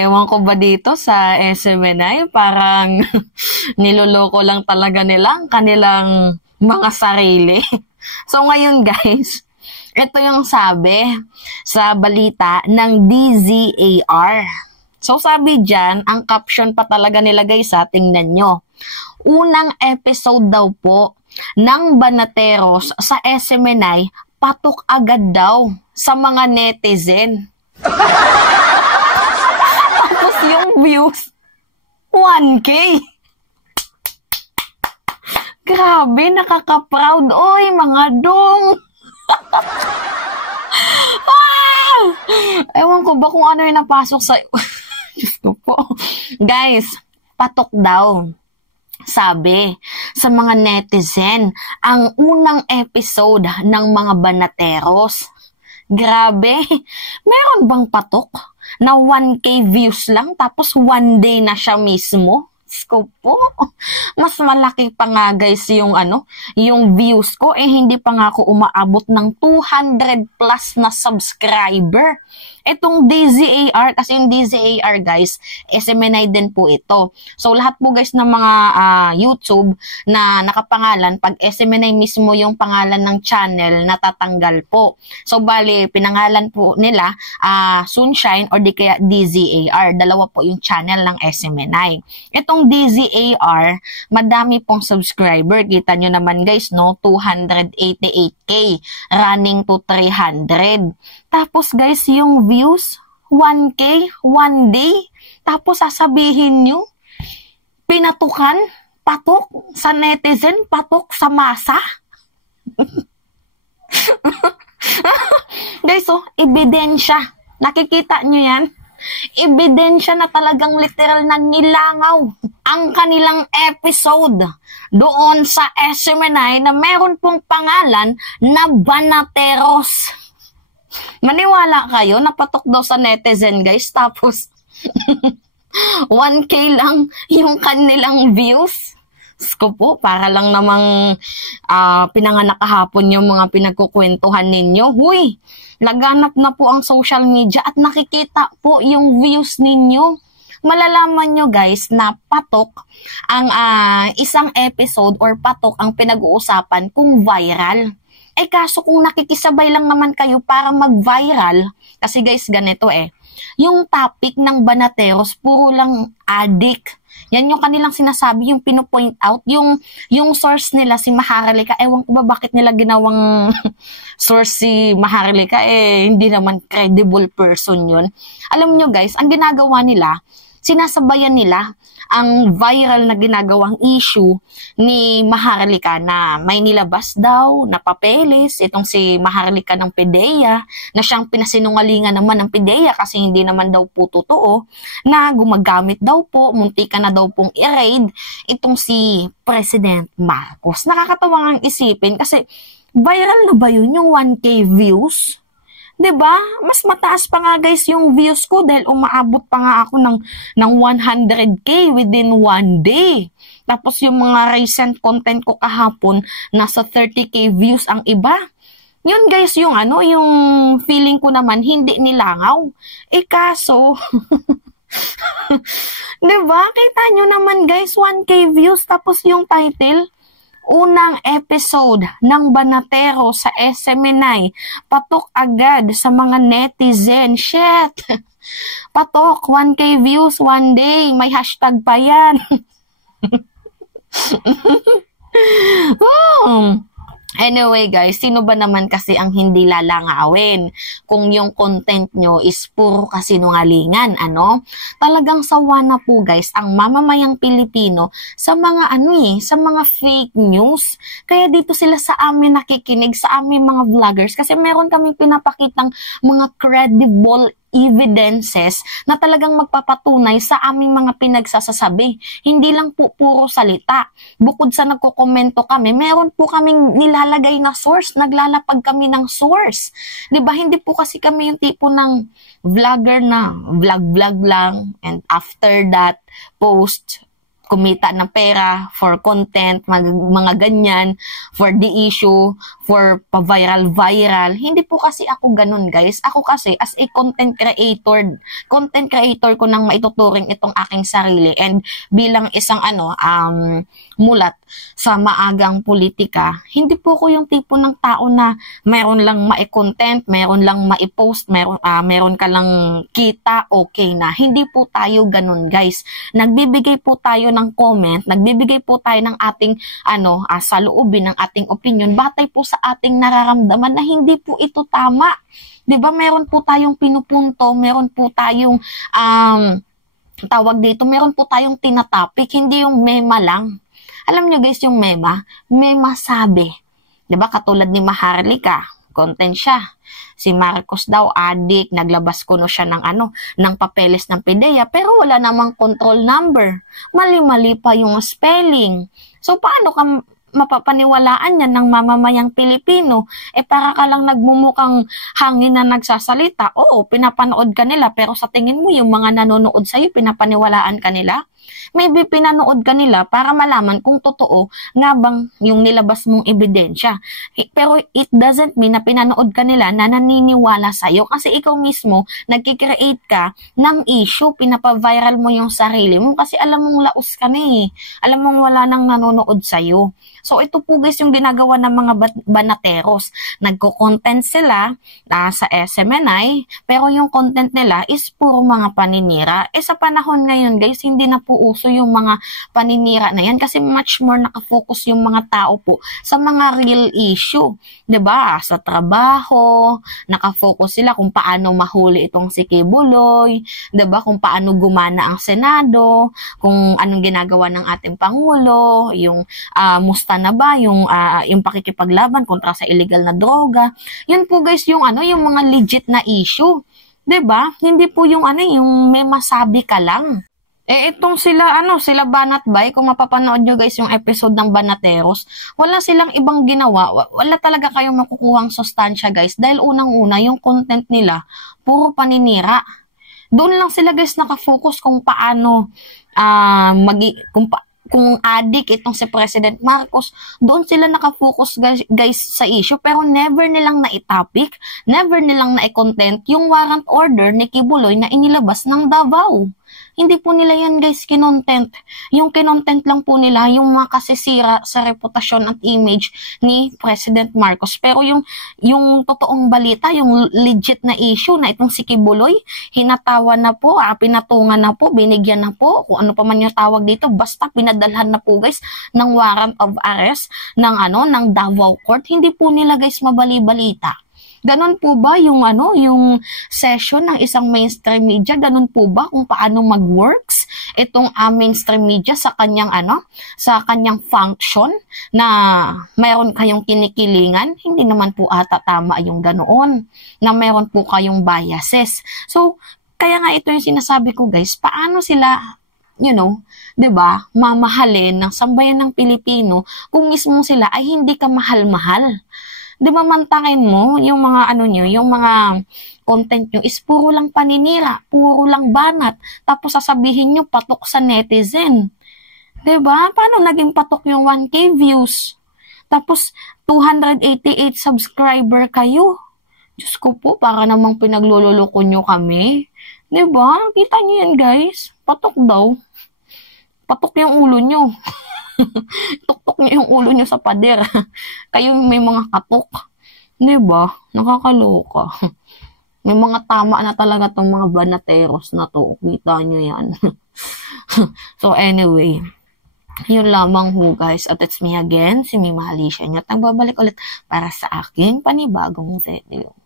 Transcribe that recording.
Ewan ko ba dito sa SMNI, parang niloloko lang talaga nila ang kanilang mga sarili. So ngayon guys, ito yung sabi sa balita ng DZAR. So sabi dyan, ang caption pa talaga nila guys ha, tingnan nyo. Unang episode daw po ng Banateros sa SMNI, patok agad daw sa mga netizen. Tapos yung views, 1K. Grabe, nakaka-proud. Oy, mga dong. Ewan ko ba kung ano yung napasok sa... Diyos ko po. Guys, patok daw. Sabi sa mga netizen, ang unang episode ng mga Banateros. Grabe, meron bang patok na 1K views lang tapos one day na siya mismo? Ko po, mas malaki pa nga guys yung views ko, hindi pa nga ako umaabot ng 200 plus na subscriber. Itong DZAR, kasi yung DZAR guys, SMNI din po ito. So lahat po guys ng mga YouTube na nakapangalan, pag SMNI mismo yung pangalan ng channel, natatanggal po. So bali, pinangalan po nila Sunshine or di kaya DZAR. Dalawa po yung channel ng SMNI. Itong DZAR, madami pong subscriber. Kita nyo naman guys, no? 288K, running to 300. Tapos guys, yung views, 1K, one day. Tapos sasabihin nyo, pinatukan, patok sa netizen, patok sa masa. Guys, ebidensya. Nakikita nyo yan? Ebidensya na talagang literal na nilangaw ang kanilang episode doon sa SMNI na meron pong pangalan na Banateros. Maniwala kayo, napatok daw sa netizen guys, tapos 1K lang yung kanilang views. Ko po, para lang namang pinanganak kahapon yung mga pinagkukwentuhan ninyo. Huy, laganap na po ang social media at nakikita po yung views ninyo. Malalaman nyo guys na patok ang isang episode or patok ang pinag-uusapan kung viral. Kaso kung nakikisabay lang naman kayo para mag-viral, kasi guys ganito yung topic ng Banateros, puro lang addict. Yan yung kanilang sinasabi, yung pinopoint out, yung source nila si Maharlika. Ewan ko ba bakit nila ginawang source si Maharlika, hindi naman credible person yun. Alam nyo guys, ang ginagawa nila, sinasabayan nila ang viral na ginagawang issue ni Maharlika na may nilabas daw na papeles, itong si Maharlika ng PDEA, na siyang pinasinungalingan naman ng PDEA kasi hindi naman daw po totoo, na gumagamit daw po, munti ka na daw pong i-raid itong si President Marcos. Nakakatawang ang isipin kasi viral na ba yun yung 1K views? 'Di ba? Mas mataas pa nga guys yung views ko dahil umaabot pa nga ako ng 100K within one day. Tapos yung mga recent content ko kahapon, nasa 30K views ang iba. Yun guys, yung yung feeling ko naman hindi nilangaw. Kaso, 'di ba? Kita nyo naman guys, 1K views tapos yung title, unang episode ng Banatero sa SMNI, patok agad sa mga netizen. Shit! Patok, 1K views one day. May hashtag pa yan. Anyway guys, sino ba naman kasi ang hindi lalangawin kung yung content nyo is puro kasinungalingan, Talagang sawa na po guys ang mamamayang Pilipino sa mga sa mga fake news. Kaya dito sila sa amin nakikinig, sa aming mga vloggers, kasi meron kaming pinapakitang mga credible evidences na talagang magpapatunay sa aming mga pinagsasasabi. Hindi lang po puro salita. Bukod sa nagkokomento kami, meron po kaming nilalagay na source, naglalapag kami ng source. 'Di ba? Hindi po kasi kami yung tipo ng vlogger na vlog lang and after that post kumita ng pera for content, mga ganyan, for the issue, for pa-viral. Hindi po kasi ako ganun, guys. Ako kasi as a content creator ko nang maituturing itong aking sarili, and bilang isang mulat sa maagang politika, hindi po ko yung tipo ng tao na meron lang mai-content, meron lang mai-post, meron ka lang kita, okay na. Hindi po tayo ganun, guys. Nagbibigay po tayo ng comment, nagbibigay po tayo ng ating saloobin, ng ating opinion, batay po sa ating nararamdaman na hindi po ito tama. 'Di ba? Meron po tayong pinupunto, meron po tayong meron po tayong tinatopic, hindi yung mema lang. Alam nyo guys, yung mema sabi. 'Di ba? Katulad ni Maharlika, content siya. Si Marcos daw, adik, naglabas kuno siya ng papeles ng PIDEA, pero wala namang control number. Mali-mali pa yung spelling. So, paano ka mapapaniwalaan yan ng mamamayang Pilipino? Para ka lang nagmumukhang hangin na nagsasalita. Oo, pinapanood ka nila, pero sa tingin mo, yung mga nanonood sa'yo, pinapaniwalaan ka nila? Maybe pinanood ka nila para malaman kung totoo nga bang yung nilabas mong ebidensya. Pero it doesn't mean na pinanood ka nila na naniniwala sa'yo, kasi ikaw mismo nagkikreate ka ng issue, pinapaviral mo yung sarili mo kasi alam mong laos ka na eh. Alam mong wala nang nanonood sa'yo. So ito po guys yung ginagawa ng mga banateros. Nagko-content sila sa SMNI, pero yung content nila is puro mga paninira. Sa panahon ngayon guys, hindi na po uso yung mga paninira na yan kasi much more nakafocus yung mga tao po sa mga real issue. 'Di ba? Sa trabaho, nakafocus sila kung paano mahuli itong si Kibuloy, 'di ba? Kung paano gumana ang Senado, kung anong ginagawa ng ating Pangulo, yung musta na ba yung pakikipaglaban kontra sa illegal na droga. Yun po guys yung yung mga legit na issue. 'Di ba? Hindi po yung yung may masabi ka lang. Itong sila Banat Bay, kung mapapanood nyo guys yung episode ng Banateros, wala silang ibang ginawa, wala talaga kayong makukuhang sustansya guys, dahil unang-una yung content nila, puro paninira. Doon lang sila guys nakafocus kung paano, kung adik itong si President Marcos, doon sila nakafocus guys sa issue, pero never nilang na-topic, never nilang na-content yung warrant order ni Kibuloy na inilabas ng Davao. Hindi po nila yan guys kinontent. Yung kinontent lang po nila yung mga kasisira sa reputasyon at image ni President Marcos. Pero yung totoong balita, yung legit na issue na itong si Kibuloy, hinatawan na po, pinatungan na po, binigyan na po, kung ano pa man yung tawag dito, basta pinadalhan na po guys ng warrant of arrest ng Davao Court. Hindi po nila guys mabali-balita. Ganon po ba yung session ng isang mainstream media? Ganon po ba kung paano mag-works itong mainstream media sa kanyang function na mayroon kayong kinikilingan? Hindi naman po ata tama yung ganoon na mayroon po kayong biases. So, kaya nga ito yung sinasabi ko guys, paano sila 'di ba, mamahalin ng sambayan ng Pilipino kung mismo sila ay hindi ka mahal-mahal? 'Di ba mantangin mo yung mga yung mga content nyo is puro lang paninira, puro lang banat, tapos sasabihin nyo patok sa netizen. 'Di ba? Paano naging patok yung 1K views? Tapos 288 subscriber kayo. Diyos ko po, para namang pinaglululoko nyo kami. 'Di ba? Kita nyo yan guys. Patok daw. Patok yung ulo nyo. Tuktok niyo yung ulo niyo sa pader. Kayo may mga katok. 'Di ba? Nakakaloka. May mga tama na talaga tong mga banateros na to. Kita niyo yan. So anyway, yun lamang ho guys. At it's me again, si Mima Alicia. At nagbabalik ulit para sa aking panibagong video.